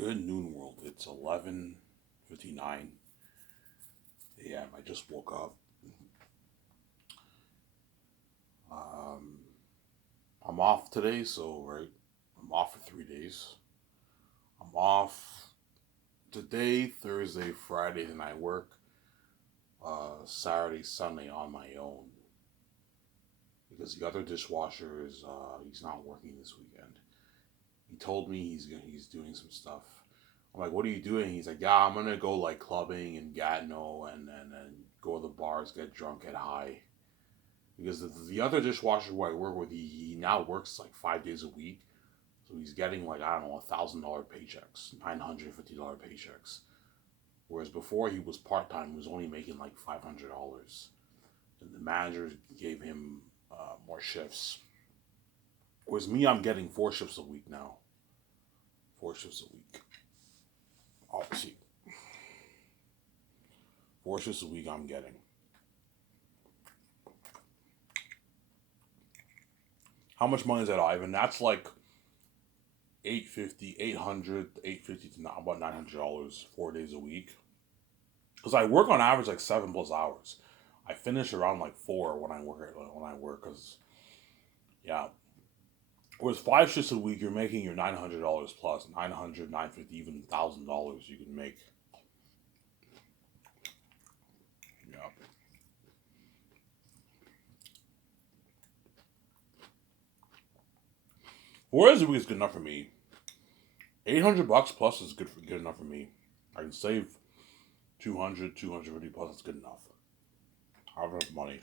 Good noon world. It's 11:59 a.m. I just woke up. Um, I'm off today, so right, I'm off for 3 days. I'm off today, Thursday, Friday, and I work Saturday, Sunday on my own because the other dishwasher is he's not working this weekend. He told me he's doing some stuff. I'm like, what are you doing? He's like, yeah, I'm gonna go like clubbing in Gatineau and go to the bars, get drunk, get high. Because the other dishwasher who I work with, he now works like 5 days a week, so he's getting like I don't know $1,000 paychecks, $950 paychecks. Whereas before he was part time, he was only making like $500, and the manager gave him more shifts. Whereas me, I'm getting 4 shifts a week now. 4 shifts a week. Oh, see, 4 shifts a week I'm getting. How much money is that, Ivan? That's like 850, 800, 850 to now about $900 4 days a week. Because I work on average like 7 plus hours. I finish around like 4 when I work. Because yeah, whereas 5 shifts a week, you're making your $900 plus 900, 950, even $1,000 you can make. Yeah, 4 days a week is good enough for me. $800 plus is good enough for me. I can save 200, 250 plus. It's good enough. I have enough money.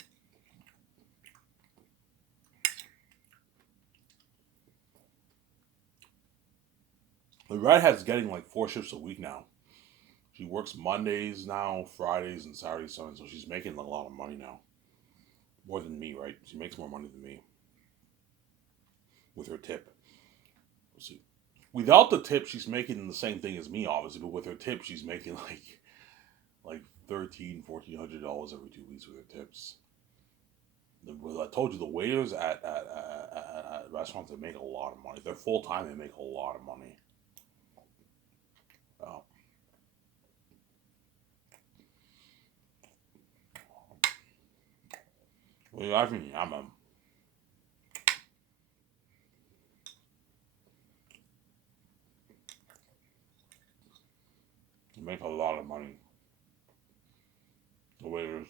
The redhead's getting like 4 shifts a week now. She works Mondays now, Fridays, and Saturdays, Sundays, so she's making a lot of money now. More than me, right? She makes more money than me with her tip. We'll see. Without the tip, she's making the same thing as me, obviously, but with her tip, she's making like 13, $1,400 every 2 weeks with her tips. I told you the waiters at restaurants, they make a lot of money. They're full time, they make a lot of money. Uh, well, I mean, they make a lot of money. The waiters.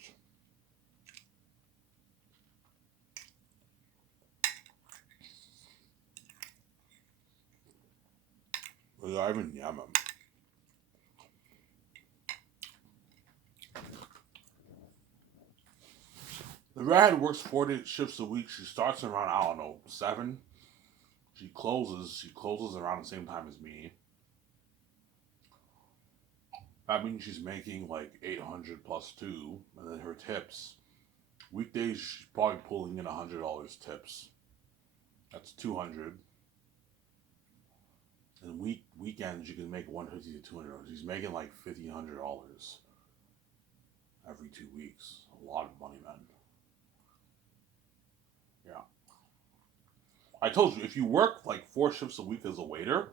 Well, I mean, the rat works 4 shifts a week. She starts around I don't know 7. She closes around the same time as me. That means she's making like 800 plus two, and then her tips. Weekdays she's probably pulling in $100 tips. That's 200. And weekends you can make 150 to $200. She's making like $1,500 every 2 weeks. A lot of money, man. Yeah. I told you if you work like 4 shifts a week as a waiter,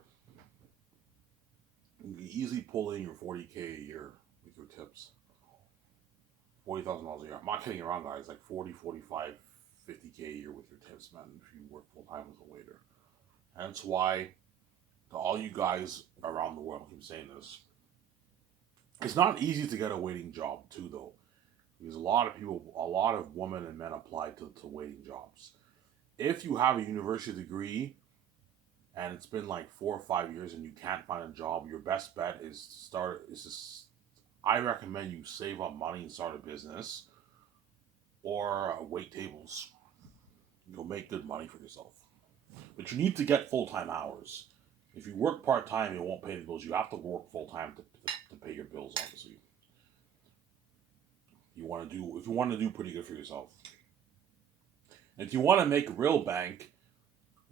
you can easily pull in your 40K a year with your tips. $40,000 a year. I'm not kidding around, guys. Like 40, 45, 50K a year with your tips, man. If you work full time as a waiter. Hence why, to all you guys around the world, I keep saying this. It's not easy to get a waiting job too, though, because a lot of women and men apply to waiting jobs. If you have a university degree and it's been like 4 or 5 years and you can't find a job, your best bet is to start. Is to, I recommend you save up money and start a business or wait tables. You'll make good money for yourself. But you need to get full time hours. If you work part time, it won't pay the bills. You have to work full time to pay your bills. Obviously, if you want to do pretty good for yourself. And if you want to make real bank,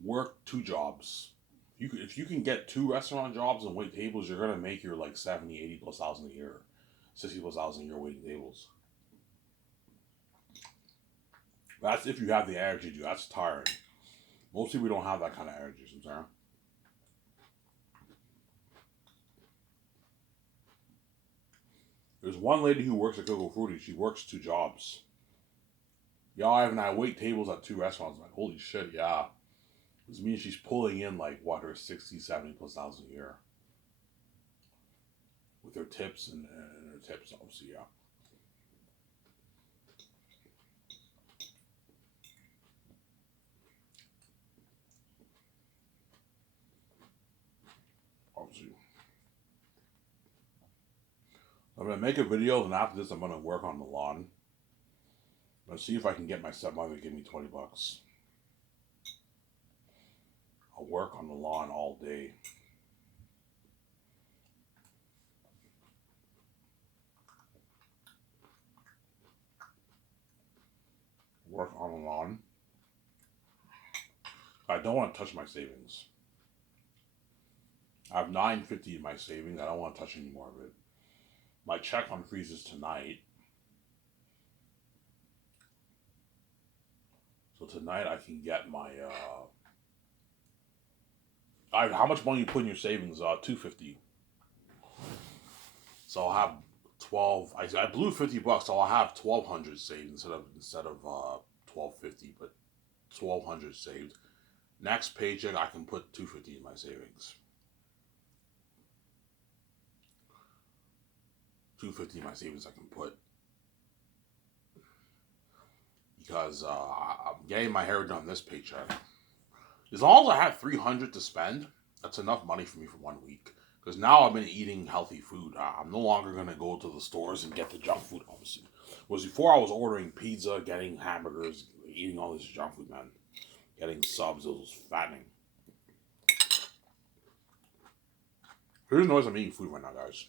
work 2 jobs. If you can get 2 restaurant jobs and wait tables, you're gonna make your like 70, 80 plus thousand a year, 60 plus thousand a year waiting tables. That's if you have the energy to do. That's tiring. Most people don't have that kind of energy. Sometimes. one lady who works at Coco Fruity. She works 2 jobs. Yeah, and I wait tables at 2 restaurants. I'm like, holy shit, yeah. This means she's pulling in like what, her 60, 70 plus thousand a year. With her tips and her tips, obviously, yeah. Obviously. I'm gonna make a video, and after this I'm gonna work on the lawn. Let's see if I can get my stepmother to give me $20. I'll work on the lawn all day. Work on the lawn. I don't want to touch my savings. I have $9.50 in my savings. I don't want to touch any more of it. My check unfreezes tonight. So tonight I can get my how much money you put in your savings? $250. So I'll have 12. I blew $50, so I'll have 1,200 saved instead of 1,250, but 1,200 saved. Next paycheck I can put $250 in my savings. $250 in my savings I can put, because I'm getting my hair done this paycheck. As long as I have $300 to spend, that's enough money for me for 1 week. Because now I've been eating healthy food. I'm no longer going to go to the stores and get the junk food, obviously. Whereas before I was ordering pizza, getting hamburgers, eating all this junk food, man. Getting subs, it was fattening. Here's the noise I'm eating food right now, guys.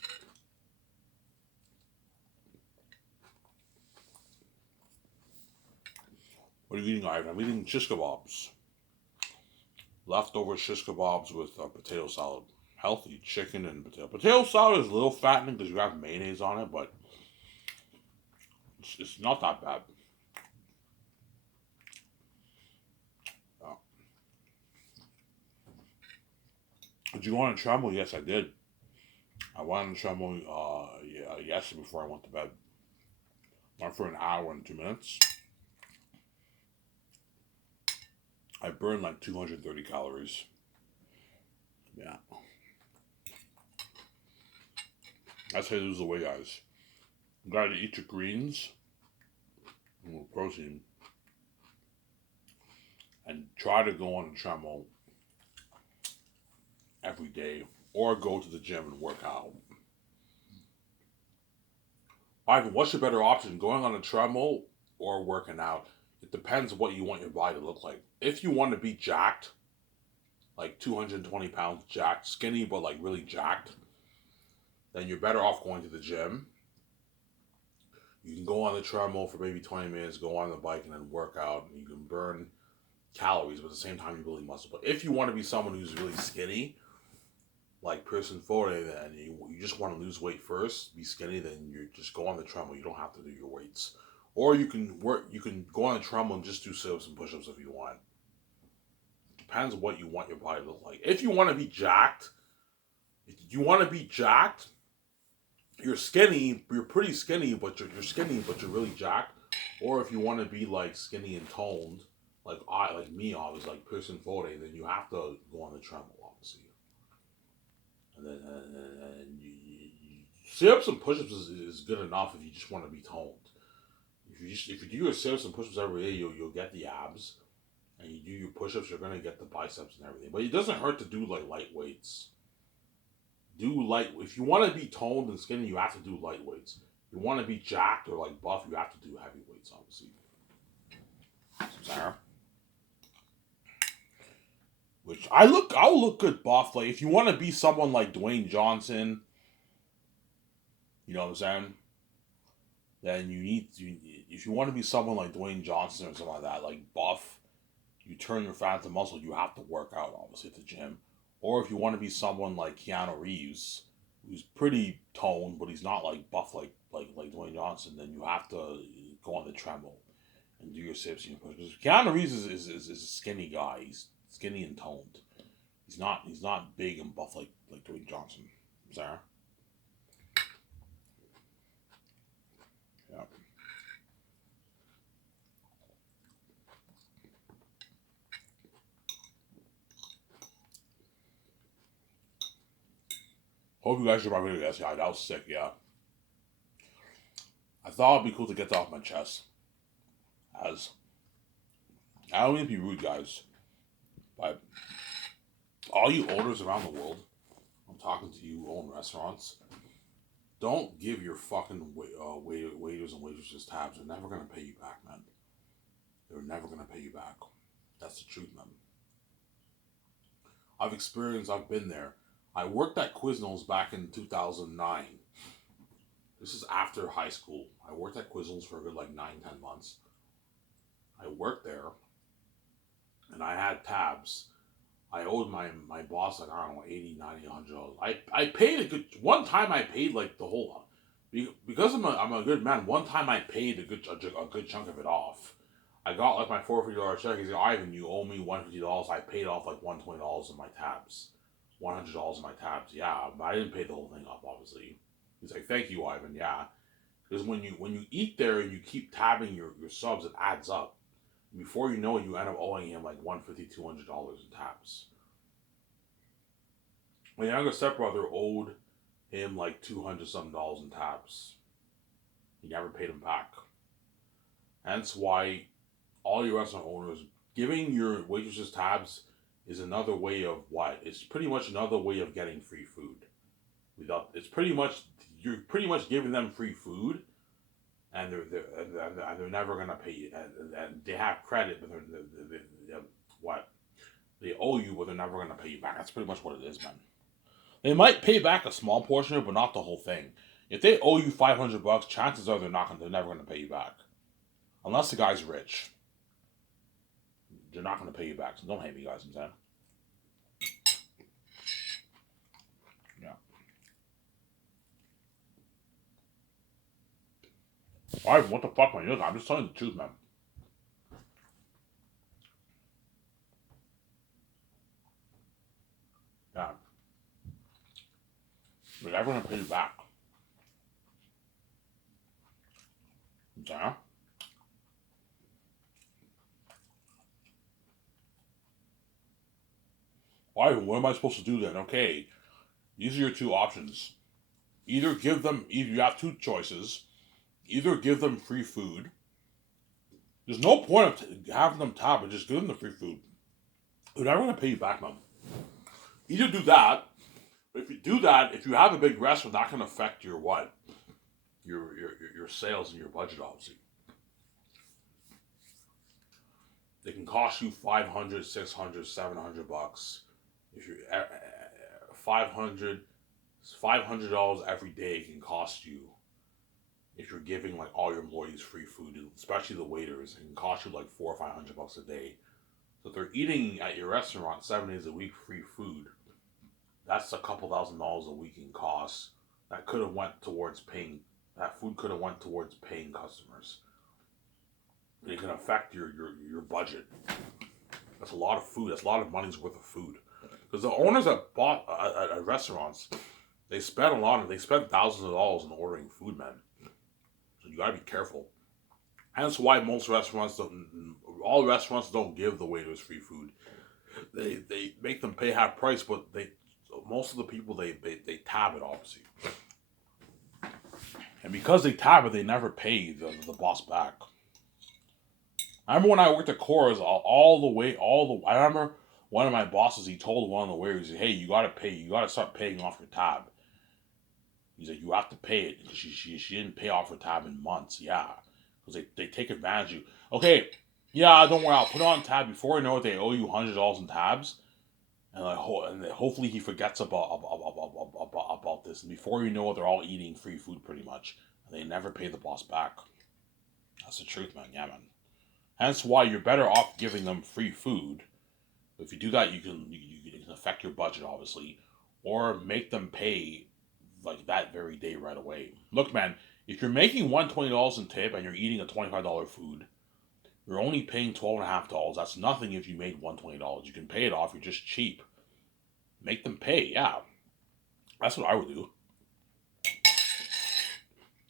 What are you eating, Ivan? I'm eating shish kebabs. Leftover shish kebabs with potato salad. Healthy chicken and potato. Potato salad is a little fattening because you have mayonnaise on it, but it's not that bad. Did you go on a travel? Yes, I did. I went on a travel yesterday before I went to bed. Went for an hour and 2 minutes. I burned like 230 calories. Yeah. That's how you lose the weight, guys. You gotta eat your greens and protein. And try to go on a treadmill every day. Or go to the gym and work out. Ivan, what's your better option? Going on a treadmill or working out? It depends what you want your body to look like. If you want to be jacked, like 220 pounds jacked, skinny but like really jacked, then you're better off going to the gym. You can go on the treadmill for maybe 20 minutes, go on the bike, and then work out. And you can burn calories, but at the same time, you building muscle. But if you want to be someone who's really skinny, like Person Forte, then you just want to lose weight first, be skinny, then you just go on the treadmill. You don't have to do your weights. Or you can go on the treadmill and just do sit-ups and push-ups if you want. Depends on what you want your body to look like. If you want to be jacked, you're skinny, you're pretty skinny, but you're skinny, but you're really jacked. Or if you want to be like skinny and toned, like me, I was like Person Forte, then you have to go on the treadmill, obviously. And then sit-ups and push-ups is good enough if you just want to be toned. If you do your sit-ups and push-ups every day, you'll get the abs. And you do your push-ups, you're gonna get the biceps and everything. But it doesn't hurt to do like light weights. If you want to be toned and skinny, you have to do light weights. If you want to be jacked or like buff, you have to do heavy weights, obviously. Sarah. Which I'll look good buff. Like if you want to be someone like Dwayne Johnson, you know what I'm saying? Then if you want to be someone like Dwayne Johnson or something like that, like buff, you turn your fat to muscle, you have to work out, obviously, at the gym. Or if you want to be someone like Keanu Reeves, who's pretty toned, but he's not like buff like Dwayne Johnson, then you have to go on the treadmill and do your sit-ups and your push-ups. Keanu Reeves is a skinny guy. He's skinny and toned. He's not big and buff like Dwayne Johnson. Sarah? Hope you guys enjoyed my video, guys. Yeah, that was sick, yeah. I thought it'd be cool to get that off my chest. As I don't mean to be rude, guys, but all you owners around the world, I'm talking to you, who own restaurants. Don't give your fucking waiters and waitresses tabs. They're never gonna pay you back, man. They're never gonna pay you back. That's the truth, man. I've been there. I worked at Quiznos back in 2009. This is after high school. I worked at Quiznos for a good like 9-10 months. I worked there and I had tabs. I owed my boss like, I don't know, 80, 90, $100. I paid a good, one time I paid like the whole, because I'm a good man, one time I paid a good chunk of it off. I got like my $450 check. He said, Ivan, you owe me $150. I paid off like $120 in my tabs. $100 in my tabs. Yeah, but I didn't pay the whole thing up, obviously. He's like, thank you, Ivan. Yeah. Because when you eat there and you keep tabbing your subs, it adds up. Before you know it, you end up owing him like $150, $200 in tabs. My younger stepbrother owed him like $200 something in tabs. He never paid him back. Hence why all your restaurant owners, giving your waitresses tabs is another way of what? It's pretty much another way of getting free food. You're pretty much giving them free food, and they're never gonna pay you. And they have credit, but they're what? They owe you, but they're never gonna pay you back. That's pretty much what it is, man. They might pay back a small portion of it, but not the whole thing. If they owe you $500, chances are they're never gonna pay you back, unless the guy's rich. They're not gonna pay you back. So don't hate me, guys. I'm saying. Alright, what the fuck, man? I'm just telling you the truth, man. Yeah. They're never gonna pay you back. Yeah? Alright, what am I supposed to do then? Okay, these are your two options. Either you have two choices. Either give them free food. There's no point of having them tab, but just give them the free food. They're never going to pay you back, man. Either do that. But if you do that, if you have a big restaurant, that can affect your what? Your sales and your budget, obviously. They can cost you $500, $600, $700. If you're $500 every day can cost you. If you're giving like all your employees free food, especially the waiters, it can cost you like $400 or $500 a day. So if they're eating at your restaurant 7 days a week free food, that's a couple $1,000s a week in costs. That could have went towards paying. That food could have went towards paying customers. And it can affect your budget. That's a lot of food. That's a lot of money's worth of food. Because the owners that bought at restaurants, they spend thousands of dollars on ordering food, man. So you gotta be careful. And that's why all restaurants don't give the waiters free food. They make them pay half price, but most of the people they tab it, obviously. And because they tab it, they never pay the boss back. I remember when I worked at Coors, I remember one of my bosses, he told one of the waiters, hey, you gotta start paying off your tab. He's like, you have to pay it, because she didn't pay off her tab in months, yeah. Because they take advantage of you. Okay, yeah, don't worry, I'll put it on tab. Before I know it, they owe you $100 in tabs. And hopefully he forgets about this. And before you know it, they're all eating free food pretty much. And they never pay the boss back. That's the truth, man. Yeah, man. Hence why you're better off giving them free food. If you do that, you can affect your budget, obviously. Or make them pay like that very day right away. Look, man, if you're making $120 in tip and you're eating a $25 food, you're only paying $12.50. That's nothing if you made $120. You can pay it off. You're just cheap. Make them pay. Yeah, that's what I would do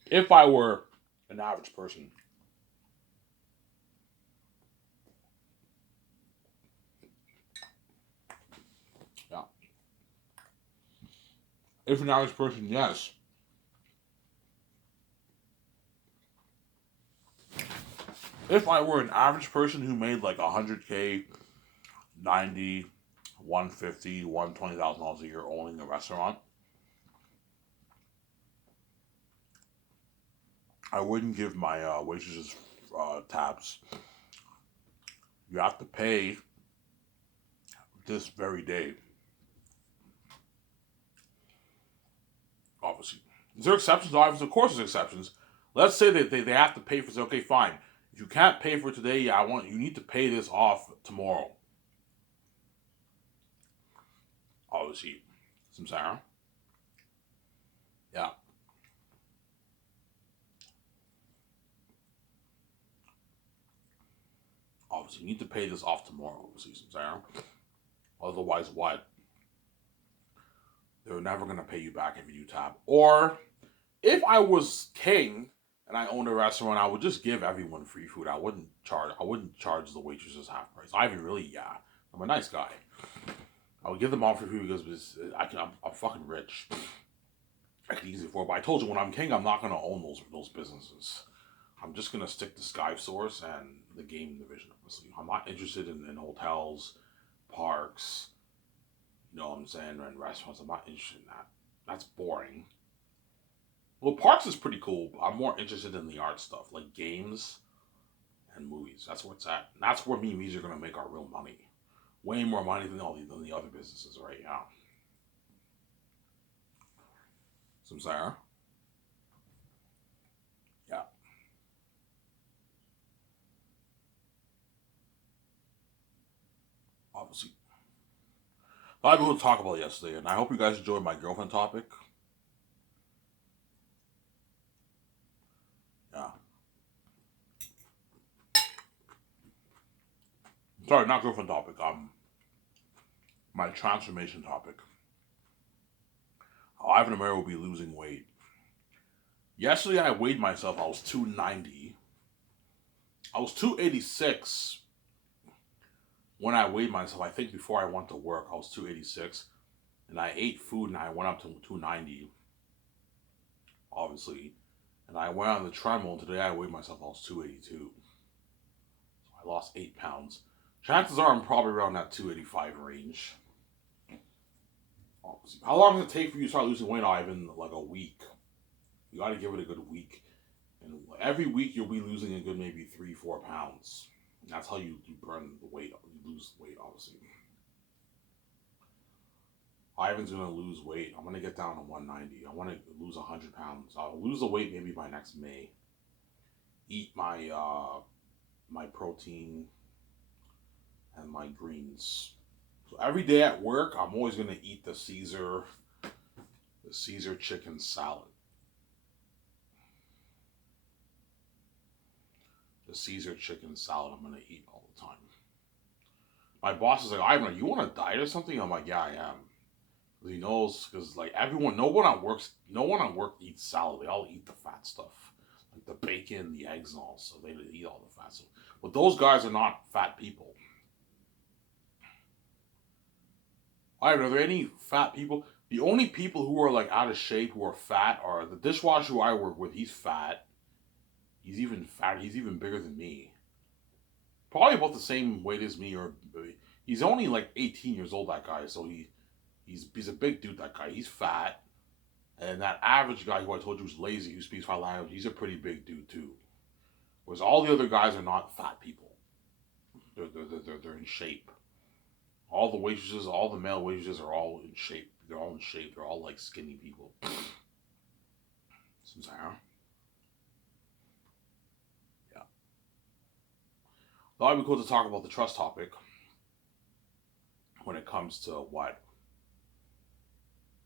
if I were an average person. Yeah. If an average person, yes. If I were an average person who made like 100K, 90, 150, $120,000 a year owning a restaurant, I wouldn't give my waitresses tabs. You have to pay this very day. Obviously, is there exceptions? Obviously, of course, there's exceptions. Let's say that they have to pay for. Okay, fine. If you can't pay for it today, you need to pay this off tomorrow. Obviously, some Sarah. Yeah. Obviously, you need to pay this off tomorrow. Obviously, some Sarah. Otherwise, what? They're never gonna pay you back if you do tab. Or if I was king and I owned a restaurant, I would just give everyone free food. I wouldn't charge the waitresses half price. Yeah. I'm a nice guy. I would give them all free food because I'm fucking rich. I can easily afford. But I told you when I'm king, I'm not gonna own those businesses. I'm just gonna stick to Sky Source and the game division. Obviously, I'm not interested in hotels, parks. You know what I'm saying? And restaurants. I'm not interested in that. That's boring. Well, parks is pretty cool. But I'm more interested in the art stuff, like games and movies. That's where it's at. And that's where me and Weezy are gonna make our real money. Way more money than than the other businesses right now. Some Sarah. Yeah. Obviously. A lot of people talk about it yesterday, and I hope you guys enjoyed my girlfriend topic. Yeah. Sorry, not girlfriend topic. My transformation topic. How Ivan Amaro will be losing weight. Yesterday I weighed myself. I was 290. I was 286 when I weighed myself. I think before I went to work, I was 286, and I ate food and I went up to 290. Obviously, and I went on the treadmill. And today I weighed myself. I was 282. So I lost 8 pounds. Chances are I'm probably around that 285 range. How long does it take for you to start losing weight, Ivan? Like a week. You got to give it a good week. And every week you'll be losing a good maybe 3-4 pounds. And that's how you burn the weight. You lose weight, obviously. Ivan's going to lose weight. I'm going to get down to 190. I want to lose 100 pounds. I'll lose the weight maybe by next May. Eat my protein and my greens. So every day at work, I'm always going to eat the Caesar chicken salad. The Caesar chicken salad I'm going to eat all the time. My boss is like, Ivan, you want to diet or something? I'm like, yeah, I am. He knows, because like no one at work eats salad. They all eat the fat stuff, like the bacon, the eggs, and all. So they eat all the fat stuff. But those guys are not fat people. Are there any fat people? The only people who are like out of shape, who are fat, are the dishwasher who I work with. He's fat. He's even fat. He's even bigger than me. Probably about the same weight as me, or he's only like 18 years old. That guy, so he's a big dude. That guy, he's fat. And that average guy who I told you was lazy, who speaks 5 languages, he's a pretty big dude too. Whereas all the other guys are not fat people. They're in shape. All the waitresses, all the male waitresses are all in shape. They're all in shape. They're all like skinny people. Some Sarah. Yeah. Thought it'd be cool to talk about the trust topic when it comes to what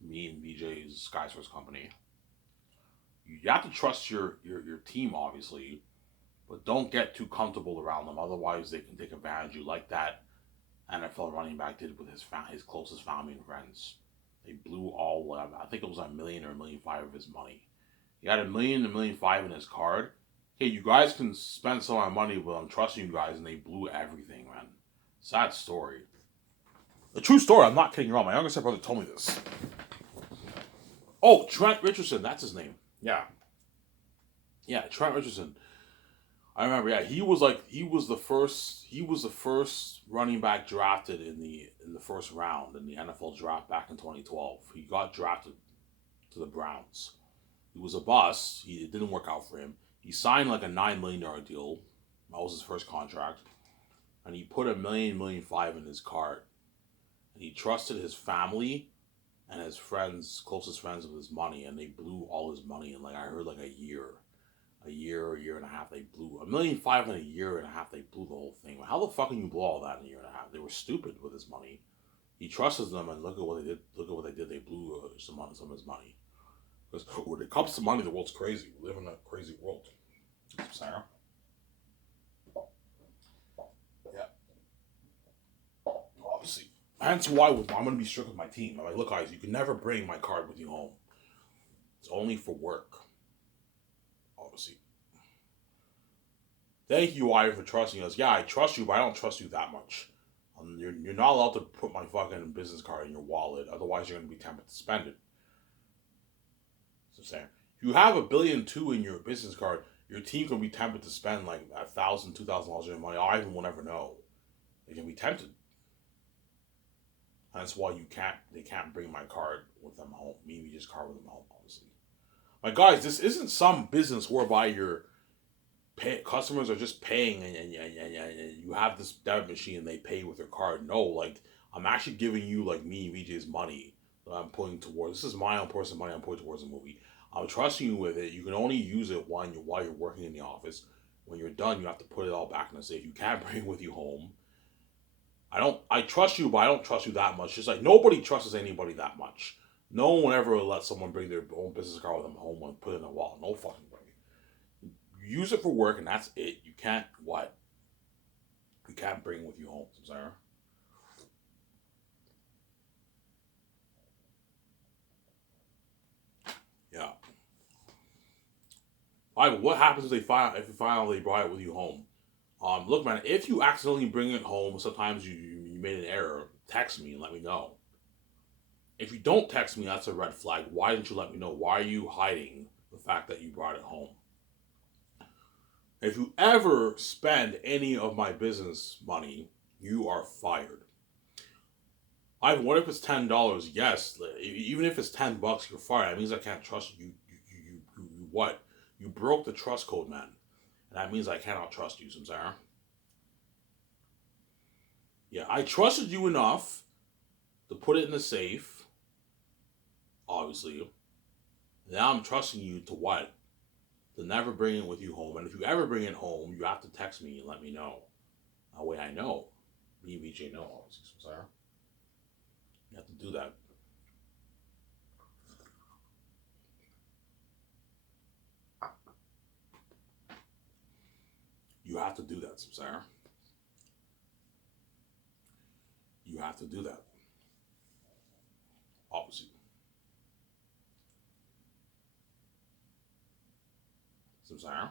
me and VJ's SkySource company. You have to trust your team, obviously, but don't get too comfortable around them. Otherwise, they can take advantage of you, like that NFL running back did with his closest family and friends. They blew all, I think it was $1 million or $1.5 million of his money. He had $1 million, $1.5 million in his card. Hey, you guys can spend some of my money, but I'm trusting you guys, and they blew everything, man. Sad story. A true story. I'm not kidding around. My younger stepbrother told me this. Oh, Trent Richardson, that's his name. Yeah, yeah, Trent Richardson. I remember. Yeah, he was the first running back drafted in the first round in the NFL draft back in 2012. He got drafted to the Browns. He was a bust. It didn't work out for him. He signed like a $9 million deal. That was his first contract, and he put million five in his card. And he trusted his family and his friends, closest friends, with his money, and they blew all his money in, like, I heard, like a year and a half. They blew $1.5 million in a year and a half. They blew the whole thing. How the fuck can you blow all that in a year and a half? They were stupid with his money. He trusted them, and look at what they did. Look at what they did. They blew some of his money. Because when it comes to money, the world's crazy. We live in a crazy world. Sarah. Yeah. Obviously. Hence why I'm going to be strict with my team. I'm like, look, guys, you can never bring my card with you home. It's only for work. Obviously. Thank you, Ivan, for trusting us. Yeah, I trust you, but I don't trust you that much. You're not allowed to put my fucking business card in your wallet. Otherwise, you're going to be tempted to spend it. So I'm saying, if you have $1.2 billion in your business card, your team can be tempted to spend like $1,000, $2,000 of your money. Ivan will never know. They can be tempted. And that's why they can't bring my card with them home. Me, just card with them home, obviously. Like, guys, this isn't some business whereby your customers are just paying and you have this debit machine and they pay with their card. No, like, I'm actually giving you, like, me, VJ's money that I'm putting towards. This is my own personal money I'm putting towards the movie. I'm trusting you with it. You can only use it while you're working in the office. When you're done, you have to put it all back in the safe. You can't bring it with you home. I trust you, but I don't trust you that much. Just like nobody trusts anybody that much. No one ever let someone bring their own business card with them home and put it in a wallet. No fucking way. You use it for work and that's it. You can't what? You can't bring it with you home, Sarah. Yeah. Alright, but what happens if you finally brought it with you home? Look, man, if you accidentally bring it home, sometimes you made an error, text me and let me know. If you don't text me, that's a red flag. Why didn't you let me know? Why are you hiding the fact that you brought it home? If you ever spend any of my business money, you are fired. What if it's $10? Yes, even if it's $10, you're fired. That means I can't trust you. You what? You broke the trust code, man. And that means I cannot trust you, Samsara. Yeah, I trusted you enough to put it in the safe, obviously. Now I'm trusting you to what? To never bring it with you home. And if you ever bring it home, you have to text me and let me know. That way I know. Me and VJ know, obviously, Samsara. You have to do that. You have to do that, Samsara. You have to do that. Obviously. Samsara.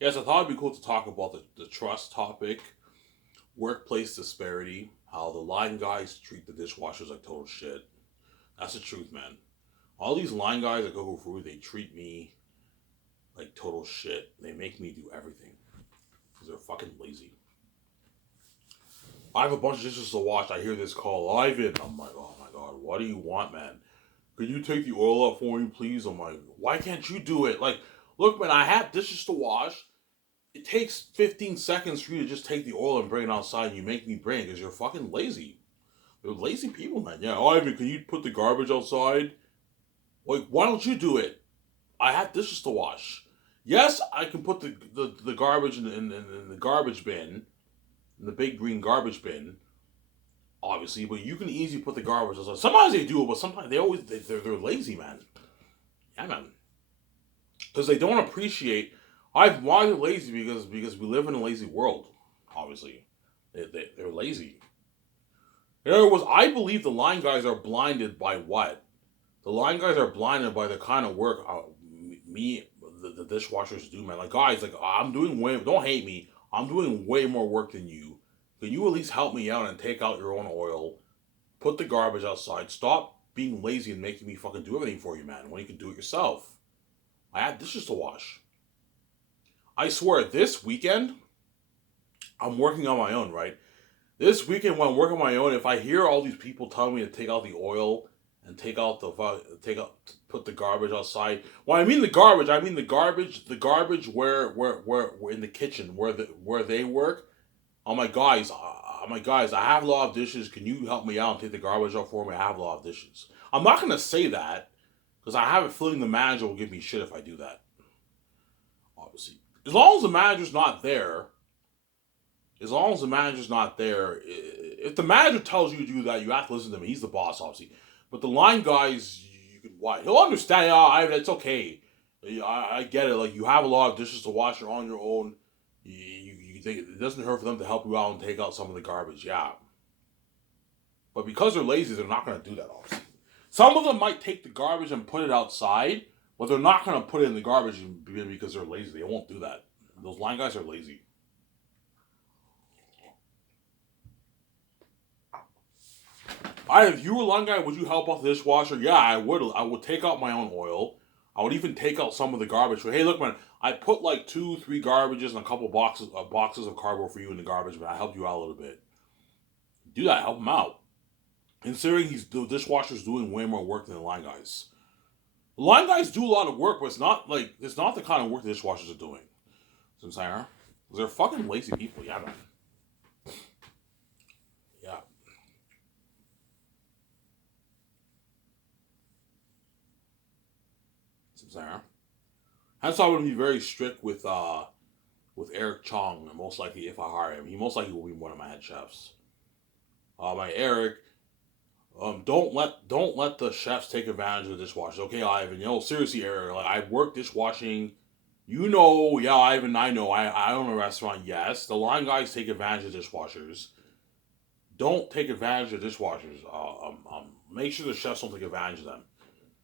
Yes, I thought it'd be cool to talk about the trust topic, workplace disparity, how the line guys treat the dishwashers like total shit. That's the truth, man. All these line guys at Go Food, they treat me like total shit. They make me do everything because they're fucking lazy. I have a bunch of dishes to wash. I hear this call, Ivan. I'm like, oh my god, what do you want, man? Could you take the oil out for me, please? I'm like, why can't you do it? Like, look, man, I have dishes to wash. It takes 15 seconds for you to just take the oil and bring it outside, and you make me bring it because you're fucking lazy. They're lazy people, man. Yeah, Ivan, can you put the garbage outside? Like, why don't you do it? I have dishes to wash. Yes, I can put the garbage in the garbage bin, in the big green garbage bin, obviously, but you can easily put the garbage outside. Sometimes they do it, but sometimes they're lazy, man. Yeah, man. Because they don't appreciate. Why they're lazy because we live in a lazy world. Obviously, they're lazy. In other words, I believe the line guys are blinded by what? The line guys are blinded by the kind of work the dishwashers do, man. Like, guys, like, I'm doing way. Don't hate me. I'm doing way more work than you. Can you at least help me out and take out your own oil? Put the garbage outside. Stop being lazy and making me fucking do everything for you, man, when you can do it yourself. I had dishes to wash. I swear, this weekend, I'm working on my own, right? This weekend, when I'm working on my own, if I hear all these people telling me to take out the oil and put the garbage outside. When I mean the garbage where in the kitchen where they work. My guys, I have a lot of dishes. Can you help me out and take the garbage out for me? I have a lot of dishes. I'm not gonna say that because I have a feeling the manager will give me shit if I do that. Obviously, as long as the manager's not there, if the manager tells you to do that, you have to listen to him. He's the boss, obviously. But the line guys, you can why he'll understand. It's okay. I get it. Like you have a lot of dishes to wash. You're on your own. You think it doesn't hurt for them to help you out and take out some of the garbage. Yeah. But because they're lazy, they're not going to do that. Obviously, some of them might take the garbage and put it outside, but they're not going to put it in the garbage because they're lazy. They won't do that. Those line guys are lazy. If you were a line guy, would you help out the dishwasher? Yeah, I would. I would take out my own oil. I would even take out some of the garbage. But hey, look, man, I put like 2-3 garbages and a couple boxes of cardboard for you in the garbage, but I helped you out a little bit. Do that. Help him out. Considering the dishwasher's doing way more work than the line guys. The line guys do a lot of work, but it's not the kind of work the dishwashers are doing. You know what I'm saying? They're fucking lazy people. Yeah, man. Yeah. That's why I'm gonna be very strict with Eric Chong. Most likely, if I hire him, he most likely will be one of my head chefs. My Eric, don't let the chefs take advantage of the dishwashers. Okay, Ivan. Seriously, Eric. Like I work dishwashing. Yeah, Ivan. I know. I own a restaurant. Yes, the line guys take advantage of dishwashers. Don't take advantage of dishwashers. Make sure the chefs don't take advantage of them.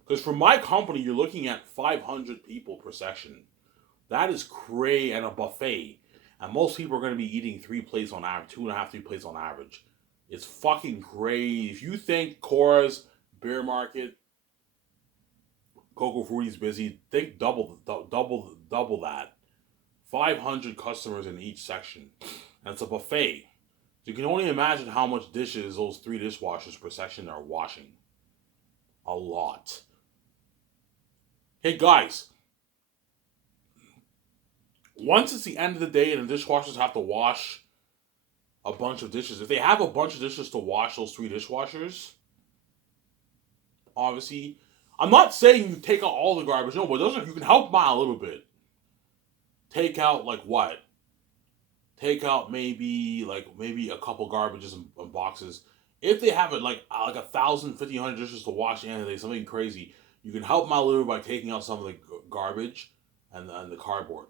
Because for my company, you're looking at 500 people per section. That is cray and a buffet. And most people are going to be eating 3 plates on average, 2.5, 3 plates on average. It's fucking crazy. If you think Cora's, Bear Market, Coco Fruity's busy, think double that. 500 customers in each section. And it's a buffet. So you can only imagine how much dishes those 3 dishwashers per section are washing. A lot. Hey guys, once it's the end of the day and the dishwashers have to wash a bunch of dishes, if they have a bunch of dishes to wash, those 3 dishwashers, obviously, I'm not saying you take out all the garbage, no, but you can help them out a little bit. Take out like what? Take out maybe a couple garbages and boxes. If they have it like 1,000, 1,500 dishes to wash in the end of the day, something crazy, you can help them out a little bit by taking out some of the garbage and the cardboard.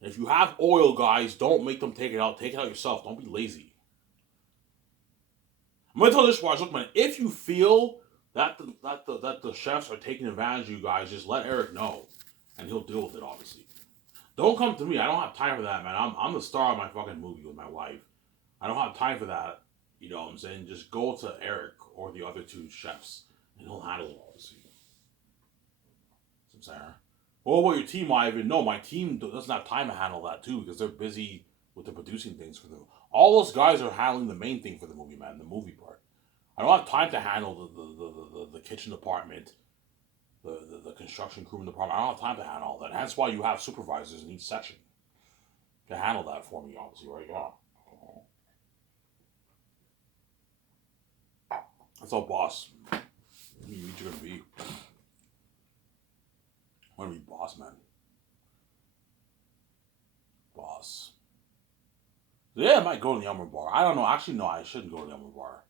And if you have oil, guys, don't make them take it out. Take it out yourself. Don't be lazy. I'm gonna tell dishwashers, look, man, if you feel that the chefs are taking advantage of you guys, just let Eric know, and he'll deal with it. Obviously, don't come to me. I don't have time for that, man. I'm the star of my fucking movie with my wife. I don't have time for that. You know what I'm saying? Just go to Eric or the other 2 chefs, and he'll handle it. Obviously, I'm saying. What about your team, Ivan? No, my team doesn't have time to handle that too because they're busy with the producing things for them. All those guys are handling the main thing for the movie, man, the movie part. I don't have time to handle the kitchen department, the construction crew department. I don't have time to handle all that. That's why you have supervisors in each section to handle that for me, obviously, right? Yeah. That's all, boss. You're gonna be. I'm gonna be boss, man. Boss. Yeah, I might go to the Elmer Bar. I don't know. Actually, no, I shouldn't go to the Elmer Bar.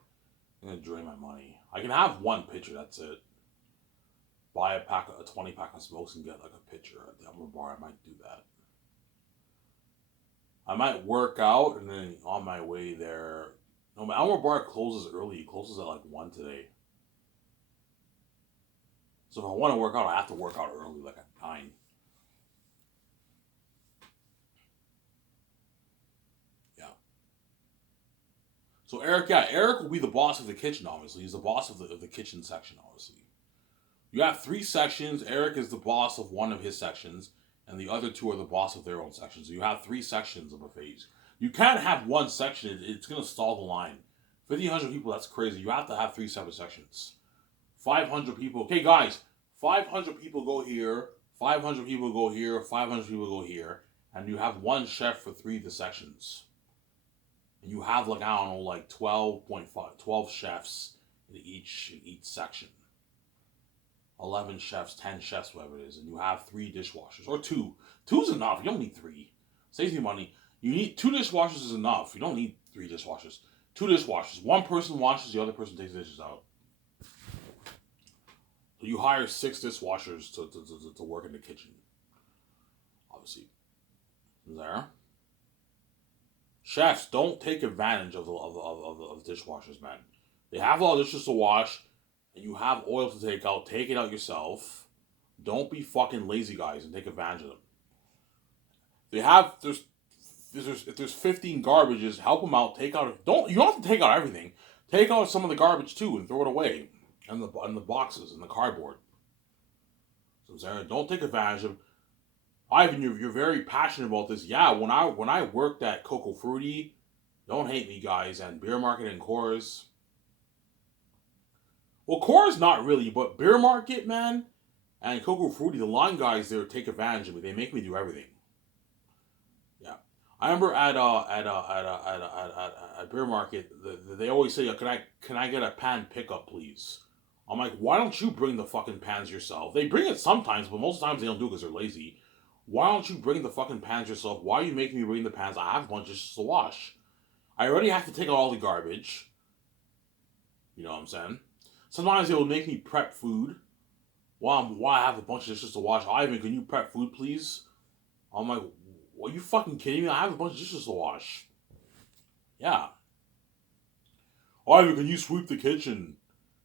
I'm gonna drain my money. I can have 1 pitcher. That's it. Buy a 20 pack of smokes and get like a pitcher at the Elmer Bar. I might do that. I might work out and then on my way there. No, my Elmer Bar closes early. It closes at like 1 today. So if I want to work out, I have to work out early, like at 9. Yeah. So Eric will be the boss of the kitchen. Obviously, he's the boss of the kitchen section. Obviously, you have 3 sections. Eric is the boss of one of his sections, and the other 2 are the boss of their own sections. So you have 3 sections of buffets. You can't have one section; it's gonna stall the line. 1,500 people, that's crazy. You have to have 3 separate sections. 500 people. Okay, guys, 500 people go here. 500 people go here. 500 people go here, and you have one chef for 3 of the sections. And you have like I don't know, like 12 chefs in each section. 11 chefs, 10 chefs, whatever it is, and you have 3 dishwashers or 2. 2's enough. You don't need 3. Saves you money. You need 2 dishwashers is enough. You don't need 3 dishwashers. 2 dishwashers. One person washes, the other person takes the dishes out. So you hire 6 dishwashers to work in the kitchen. Obviously, there. Chefs, don't take advantage of the dishwashers, man. They have a lot of dishes to wash, and you have oil to take out. Take it out yourself. Don't be fucking lazy, guys, and take advantage of them. If there's 15 garbages, help them out. You don't have to take out everything. Take out some of the garbage too and throw it away, and the boxes and the cardboard. So Sarah, don't take advantage of. Ivan, you're very passionate about this. Yeah, when I worked at Coco Fruity, don't hate me, guys, and Beer Market and Coors. Well, Coors not really, but Beer Market, man, and Coco Fruity, the line guys there take advantage of me. They make me do everything. Yeah, I remember at Beer Market, they always say, can I get a pan pickup, please? I'm like, why don't you bring the fucking pans yourself? They bring it sometimes, but most times they don't do it because they're lazy. Why don't you bring the fucking pans yourself? Why are you making me bring the pans? I have a bunch of dishes to wash. I already have to take out all the garbage. You know what I'm saying? Sometimes they will make me prep food. While I have a bunch of dishes to wash. Ivan, can you prep food, please? I'm like, are you fucking kidding me? I have a bunch of dishes to wash. Yeah. Ivan, can you sweep the kitchen?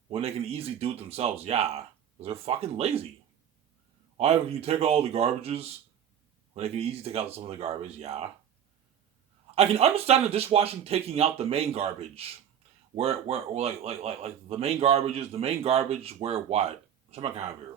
When they can easily do it themselves, yeah. Because they're fucking lazy. Ivan, can you take out all the garbages? When they can easily take out some of the garbage, yeah. I can understand the dishwashing taking out the main garbage. Where like the main garbage where what? Check my account here.